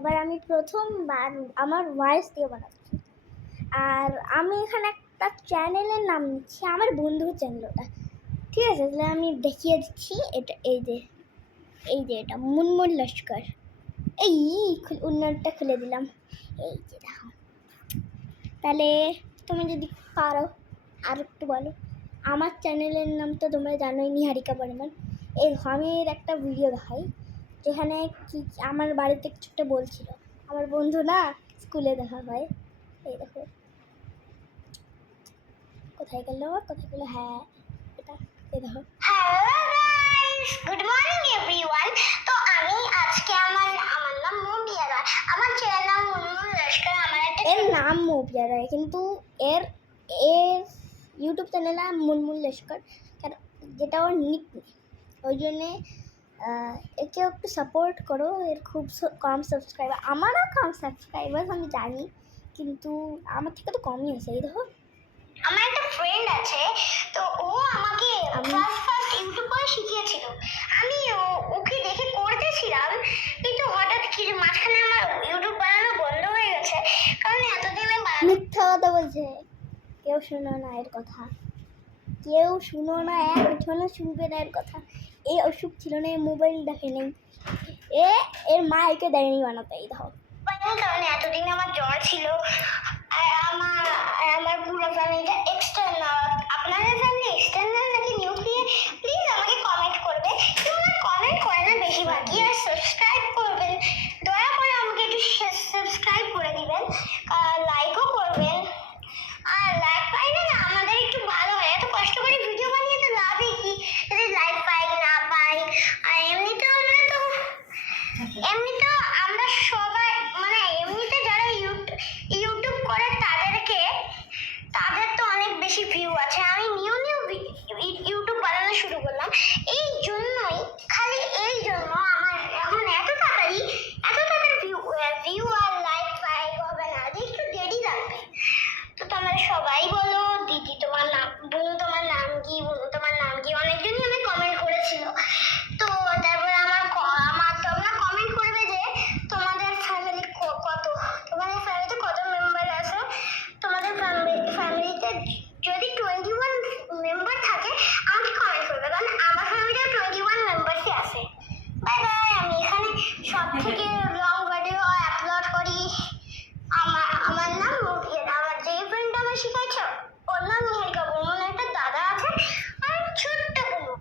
এবার আমি প্রথমবার আমার ভয়েস দিয়ে বানাচ্ছি। আর আমি এখানে একটা চ্যানেলের নাম নিচ্ছি, আমার বন্ধুর চ্যানেল ওটা, ঠিক আছে? তাহলে আমি দেখিয়ে দিচ্ছি। এটা এই যে এটা মুনমুন লস্কর। এই উন্নতটা খুলে দিলাম, এই যে দেখো। তাহলে তুমি যদি পারো আর একটু বলো। আমার চ্যানেলের নাম তো তোমরা জানোই, নিহারিকা বর্মন। এই আমি এর একটা ভিডিও দেখাই যেখানে কি আমার বাড়িতে কিছু একটা বলছিল আমার বন্ধু, না স্কুলে দেখা হয়। এই দেখো কোথায় গেল, হ্যাঁ এটা, এই দেখো। Hello guys, good morning everyone. তো আমি আজকে আমার নাম মুবিয়া রায়, আমার চ্যানেল নাম মুনমুন লস্কর। আমার একটা এর নাম মুবিয়া রায়, কিন্তু এর ইউটিউব চ্যানেল নাম মুনমুন লস্কর, যেটা ওর নিক, ওই জন্যে একে একটু সাপোর্ট করো। এর খুব কম সাবস্ক্রাইবার, আমারও কম সাবস্ক্রাইবার আমি জানি, কিন্তু আমার থেকে তো কমই আছে। এই দেখো আমার একটা ফ্রেন্ড আছে, তো ও আমাকে ফার্স্ট ইউটিউব করে শিখিয়েছিল। আমি ওকে দেখে করতেছিলাম, কিন্তু হঠাৎ কি মাঝখানে আমার ইউটিউব বানানো বন্ধ হয়ে গেছে, কারণ এতদিন মিথ্যা কথা বলছে। কেউ শুনো না এর কথা, কেউ শুনো না, একজনও শুনবে না এর কথা। এই অসুখ ছিল না, মোবাইল দেখে নেই, এর মা একে দেয়নি বানাতে। এই দেখো, কারণ এতদিন আমার জ্বর ছিল। আর আমার পুরো ফ্যামিলিটা এক্সটার্নাল। আপনাদের ফ্যামিলি এক্সটার্নাল নাকি নিউক্লিয়ার? প্লিজ আমাকে কমেন্ট করবে। তোমরা কমেন্ট করে না বেশিরভাগই, আর সাবস্ক্রাইব করবেন। দয়া করে আমাকে একটু সাবস্ক্রাইব করে দিবেন, লাইকও করবেন। আর লাইক পাইলে না আমাদের একটু ভালো হয়। এত কষ্ট করে ভিডিও বানিয়ে তো লাভই কি যদি লাইক পাই না পাই। আর এমনিতেও আমরা সবাই মানে এমনিতে যারা ইউটিউব করে তাদের তো অনেক বেশি ভিউ আছে। আমি নিউ ইউটিউব বানানো শুরু করলাম, এই জন্যই, খালি এই জন্য আমার এখন এত তাড়াতাড়ি ভিউ আর লাইক হবে না, একটু দেরি লাগবে। তো তোমরা সবাই বলো দিদি তোমার নাম, বোন তোমার নাম কি, বোন তোমার নাম কি, অনেকজনই আমি কমেন্ট করেছিল। তো তারপরে তোমরা কমেন্ট করবে যে তোমাদের ফ্যামিলি তোমাদের ফ্যামিলিতে কত মেম্বার আছে। তোমাদের ফ্যামিলিতে যদি 21 মেম্বার থাকে আমাকে কমেন্ট করবে, কারণ আমার ফ্যামিলিতে 21 মেম্বারসই আছে। Bye bye. আমি এখানে সব থেকে লং ভিডিও আপলোড করি। আমার নাম মুবিয়া। আমার যে ফ্রেন্ড আমার শিখাইছো ওর নাম নিহারিকা বর্মন। একটা দাদা আছে আর ছোট্ট কোনো।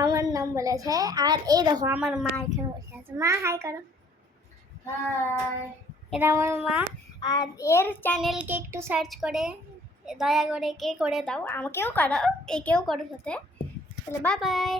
আমার নাম বলেছে। আর এই দেখো আমার মা এখানে বসে আছে। মা হাই করো। হাই। এটা আমার মা। আর এর চ্যানেলকে একটু সার্চ করে দয়া করে কে করে দাও, আমাকেও করো, একেও করো সাথে। তাহলে বাই বাই।